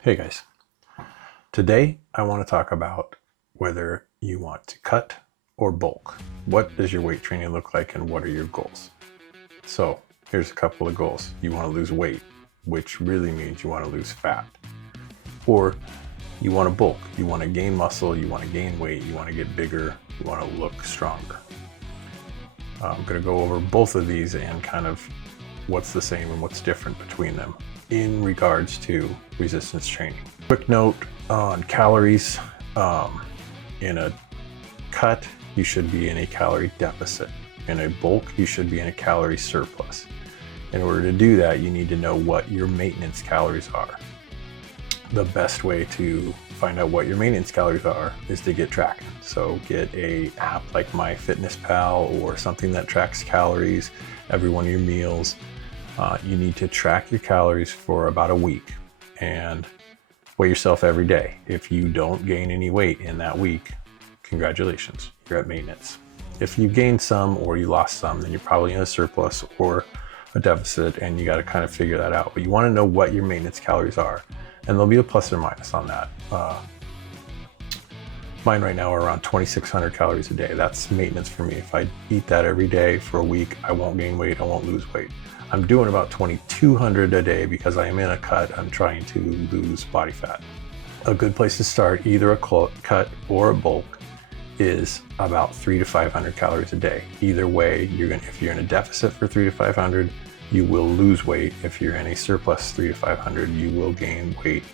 Hey guys, today I want to talk about whether you want to cut or bulk. What does your weight training look like and what are your goals? So here's a couple of goals. You want to lose weight, which really means you want to lose fat. Or you want to bulk, you want to gain muscle, you want to gain weight, you want to get bigger, you want to look stronger. I'm going to go over both of these and kind of what's the same and what's different between them in regards to resistance training. Quick note on calories. In a cut, you should be in a calorie deficit. In a bulk, you should be in a calorie surplus. In order to do that, you need to know what your maintenance calories are. The best way to find out what your maintenance calories are is to get tracking. So get a app like MyFitnessPal or something that tracks calories every one of your meals. You need to track your calories for about a week and weigh yourself every day. If you don't gain any weight in that week, congratulations, you're at maintenance. If you gained some or you lost some, then you're probably in a surplus or a deficit, and you got to kind of figure that out. But you want to know what your maintenance calories are, and there'll be a plus or minus on that. Mine right now are around 2,600 calories a day. That's maintenance for me. If I eat that every day for a week, I won't gain weight, I won't lose weight. I'm doing about 2,200 a day because I am in a cut. I'm trying to lose body fat. A good place to start, either a cut or a bulk, is about 300 to 500 calories a day. Either way, if you're in a deficit for 300 to 500, you will lose weight. If you're in a surplus 300 to 500, you will gain weight.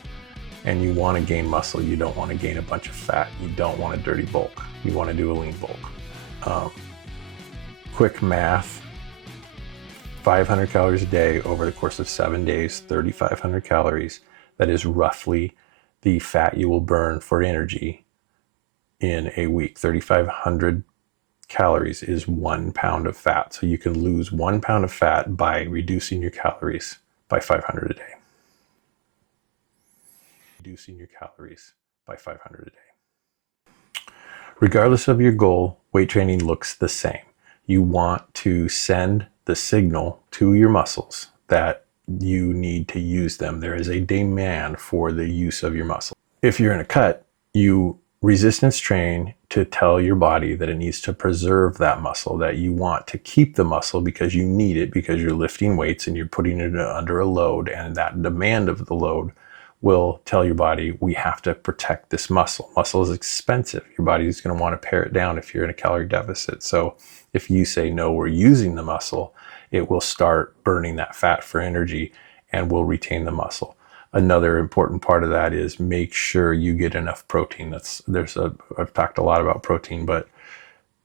And you want to gain muscle. You don't want to gain a bunch of fat. You don't want a dirty bulk. You want to do a lean bulk. Quick math. 500 calories a day over the course of 7 days, 3,500 calories. That is roughly the fat you will burn for energy in a week. 3,500 calories is 1 pound of fat. So you can lose 1 pound of fat by reducing your calories by 500 a day. Reducing your calories by 500 a day. Regardless of your goal, weight training looks the same. You want to send the signal to your muscles that you need to use them. There is a demand for the use of your muscle. If you're in a cut, you resistance train to tell your body that it needs to preserve that muscle, that you want to keep the muscle because you need it, because you're lifting weights and you're putting it under a load, and that demand of the load will tell your body, we have to protect this muscle. Muscle is expensive. Your body is going to want to pare it down if you're in a calorie deficit. So if you say, no, we're using the muscle, it will start burning that fat for energy and will retain the muscle. Another important part of that is make sure you get enough protein. I've talked a lot about protein, but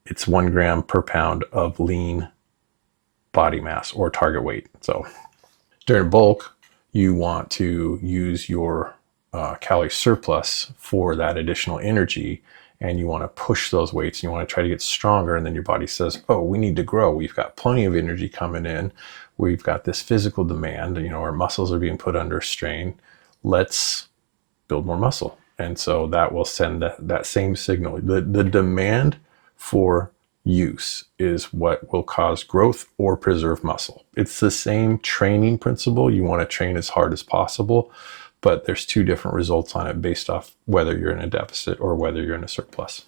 it's 1 gram per pound of lean body mass or target weight. So during bulk, you want to use your calorie surplus for that additional energy, and you want to push those weights. You want to try to get stronger, and then your body says, oh, we need to grow. We've got plenty of energy coming in. We've got this physical demand. Our muscles are being put under strain. Let's build more muscle. And so that will send that same signal. The demand for use is what will cause growth or preserve muscle. It's the same training principle. You want to train as hard as possible, but there's 2 different results on it based off whether you're in a deficit or whether you're in a surplus.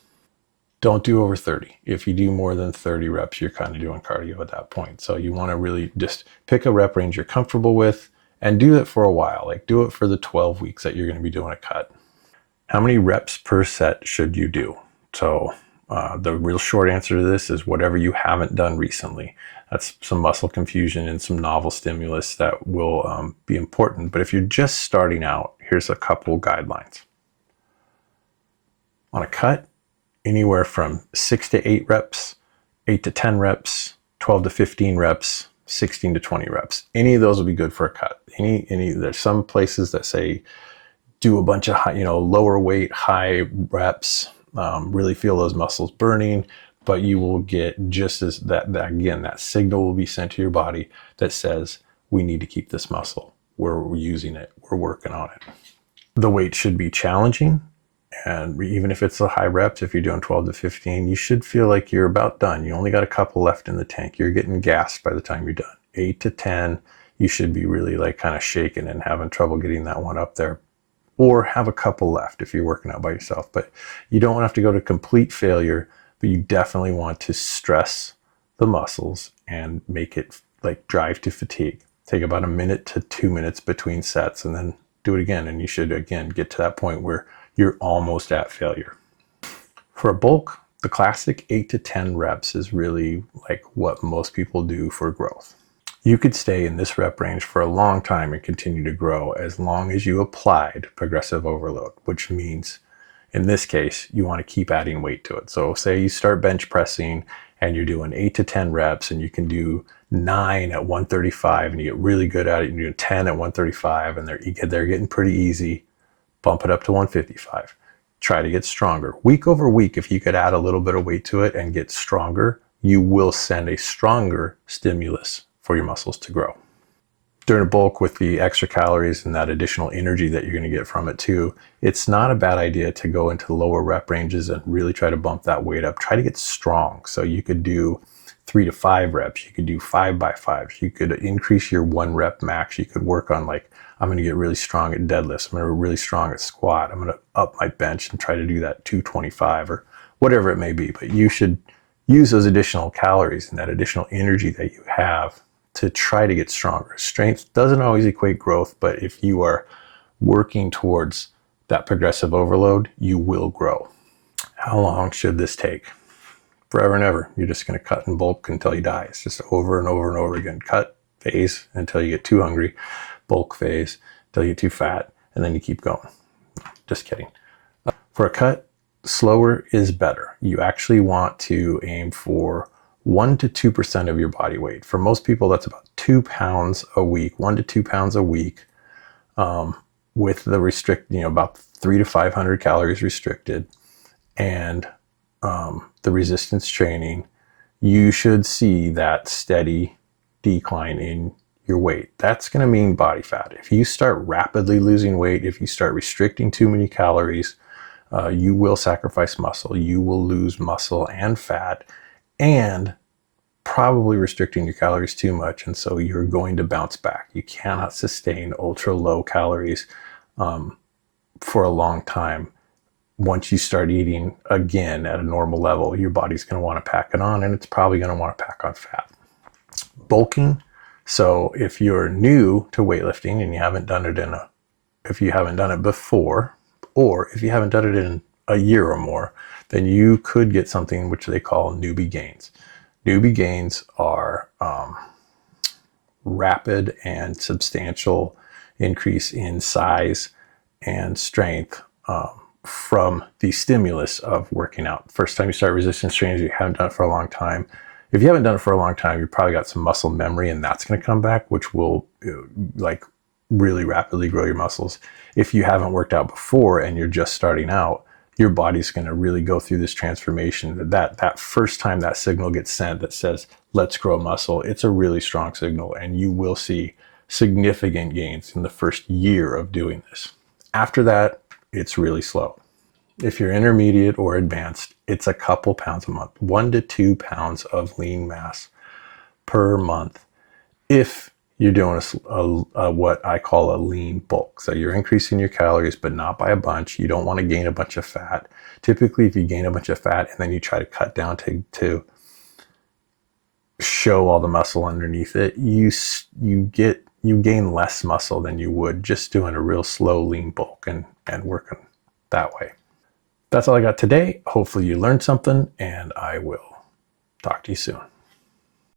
Don't do over 30. If you do more than 30 reps, you're kind of doing cardio at that point. So you want to really just pick a rep range you're comfortable with and do it for a while. Like do it for the 12 weeks that you're going to be doing a cut. How many reps per set should you do? So the real short answer to this is whatever you haven't done recently. That's some muscle confusion and some novel stimulus that will be important. But if you're just starting out, here's a couple guidelines. On a cut, anywhere from 6 to 8 reps, 8 to 10 reps, 12 to 15 reps, 16 to 20 reps. Any of those will be good for a cut. There's some places that say do a bunch of high, lower weight, high reps, really feel those muscles burning, but you will get just as that signal will be sent to your body that says, we need to keep this muscle. We're using it. We're working on it. The weight should be challenging. And even if it's a high reps, if you're doing 12 to 15, you should feel like you're about done. You only got a couple left in the tank. You're getting gassed by the time you're done. 8 to 10, you should be really like kind of shaking and having trouble getting that one up there. or have a couple left if you're working out by yourself. But you don't want to have to go to complete failure, but you definitely want to stress the muscles and make it like drive to fatigue. Take about 1 minute to 2 minutes between sets and then do it again. And you should again get to that point where you're almost at failure. For a bulk, the classic 8 to 10 reps is really like what most people do for growth. You could stay in this rep range for a long time and continue to grow as long as you applied progressive overload, which means in this case, you want to keep adding weight to it. So say you start bench pressing and you're doing 8 to 10 reps and you can do 9 at 135 and you get really good at it. You do 10 at 135 and they're getting pretty easy. Bump it up to 155. Try to get stronger. Week over week, if you could add a little bit of weight to it and get stronger, you will send a stronger stimulus for your muscles to grow. During a bulk with the extra calories and that additional energy that you're going to get from it too, it's not a bad idea to go into lower rep ranges and really try to bump that weight up. Try to get strong. So you could do 3 to 5 reps. You could do 5 by 5s. You could increase your 1 rep max. You could work on like, I'm going to get really strong at deadlifts. I'm going to be really strong at squat. I'm going to up my bench and try to do that 225 or whatever it may be. But you should use those additional calories and that additional energy that you have to try to get stronger. Strength doesn't always equate growth, but if you are working towards that progressive overload, you will grow. How long should this take? Forever and ever. You're just going to cut and bulk until you die. It's just over and over and over again. Cut phase until you get too hungry, bulk phase until you get too fat, and then you keep going. Just kidding. For a cut, slower is better. You actually want to aim for 1 to 2% of your body weight. For most people, that's about 2 pounds a week, 1 to 2 pounds a week, with the about 300 to 500 calories restricted, and the resistance training. You should see that steady decline in your weight. That's going to mean body fat. If you start rapidly losing weight, if you start restricting too many calories, you will sacrifice muscle. You will lose muscle and fat, and probably restricting your calories too much, and so you're going to bounce back. You cannot sustain ultra low calories for a long time. Once you start eating again at a normal level, your body's going to want to pack it on, and it's probably going to want to pack on fat. Bulking. So if you're new to weightlifting and you haven't done it before, or if you haven't done it in a year or more, then you could get something which they call newbie gains. Newbie gains are rapid and substantial increase in size and strength from the stimulus of working out. First time you start resistance training, you haven't done it for a long time. If you haven't done it for a long time, you've probably got some muscle memory, and that's going to come back, which will like really rapidly grow your muscles. If you haven't worked out before and you're just starting out, your body's going to really go through this transformation. That first time that signal gets sent that says, let's grow muscle, it's a really strong signal, and you will see significant gains in the first year of doing this. After that, it's really slow. If you're intermediate or advanced, it's a couple pounds a month, 1 to 2 pounds of lean mass per month. If you're doing a what I call a lean bulk. So you're increasing your calories, but not by a bunch. You don't want to gain a bunch of fat. Typically, if you gain a bunch of fat and then you try to cut down to show all the muscle underneath it, you gain less muscle than you would just doing a real slow lean bulk and working that way. That's all I got today. Hopefully you learned something, and I will talk to you soon.